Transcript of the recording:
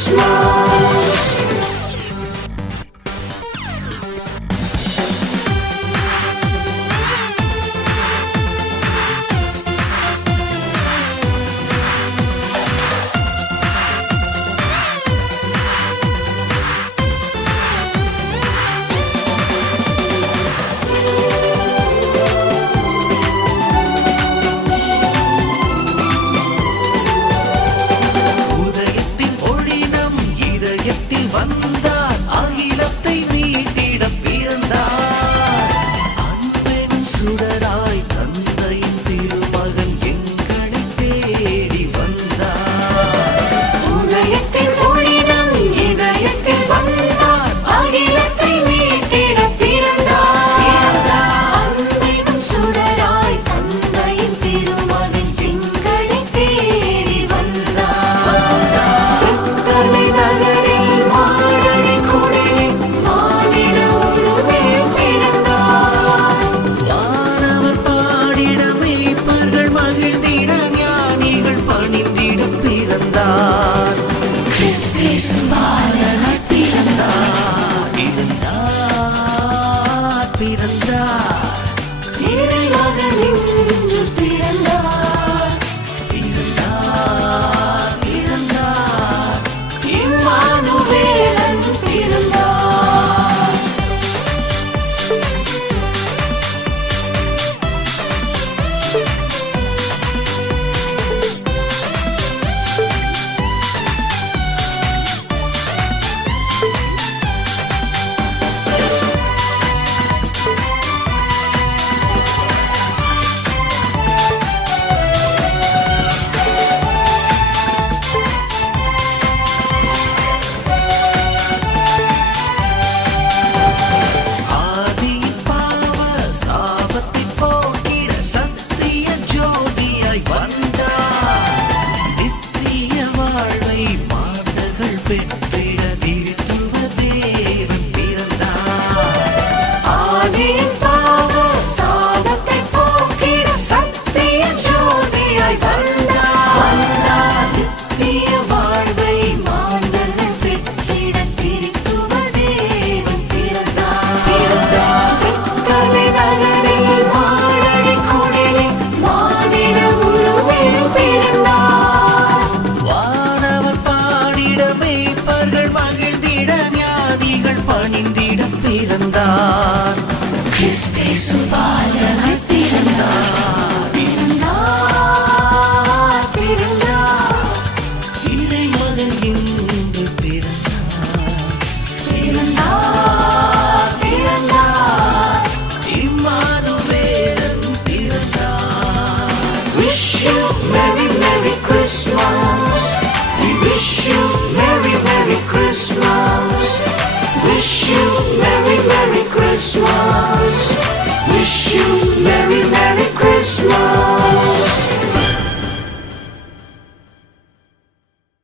Christmas. வந்தார் அகிலத்தை மீட்டிட பிறந்தார் அன்பெனும் சுடராய் தந்தையின் திருமகன் எங்களை தேடி வந்தார் உதயத்தின் ஒளினம் இதயத்தில் வந்தார் அகிலத்தை மீட்டிட பிறந்தார் அன்பெனும் சுடராய் தந்தையின் திருமகன் எங்களை தேடி வந்தார் கர்த்தரை நகரில் மாடடி குடிலில் மானிட உருவில் பிறந்தார் வானவர் பாடிட மேய்ப்பர்கள் மகிழ்ந்திட ஞானிகள் பணிந்திட பிறந்தார் கிறிஸ்து பாலனாய் பிறந்தார் பிறந்தார் இறைமகன் இன்று பிறந்தார் பிறந்தார் பிறந்தார் இம்மானுவேலன் பிறந்தார் ஆதியின் பாவ சாபத்தை போக்கிட சத்திய ஜோதியாய் வந்தார் நித்திய வாழ்வை மாந்தர்கள் பெற்றிட திருத்துவ தேவன் பிறந்தார் ஆதியின் பாவ சாபத்தை போக்கிட சத்திய ஜோதியாய் வந்தார் நித்திய வாழ்வை மாந்தர்கள் பெற்றிட திருத்துவ தேவன் பிறந்தார் கர்த்தரை நகரில் மாடடி குடிலில் மானிட உருவில் பிறந்தார் வானவர் பாடிட மேய்ப்பர்கள் மகிழ்ந்திட ஞானிகள் பணிந்திட பிறந்தார் கிறிஸ்து பாலனாய் பிறந்தார் பிறந்தார் இறைமகன் இன்று பிறந்தார் பிறந்தார் பிறந்தார் இம்மானுவேலன் பிறந்தார் Wish you Merry Merry Christmas. We wish you Merry Merry Christmas. Wish you Merry Merry Christmas. Wish you Merry Merry Christmas.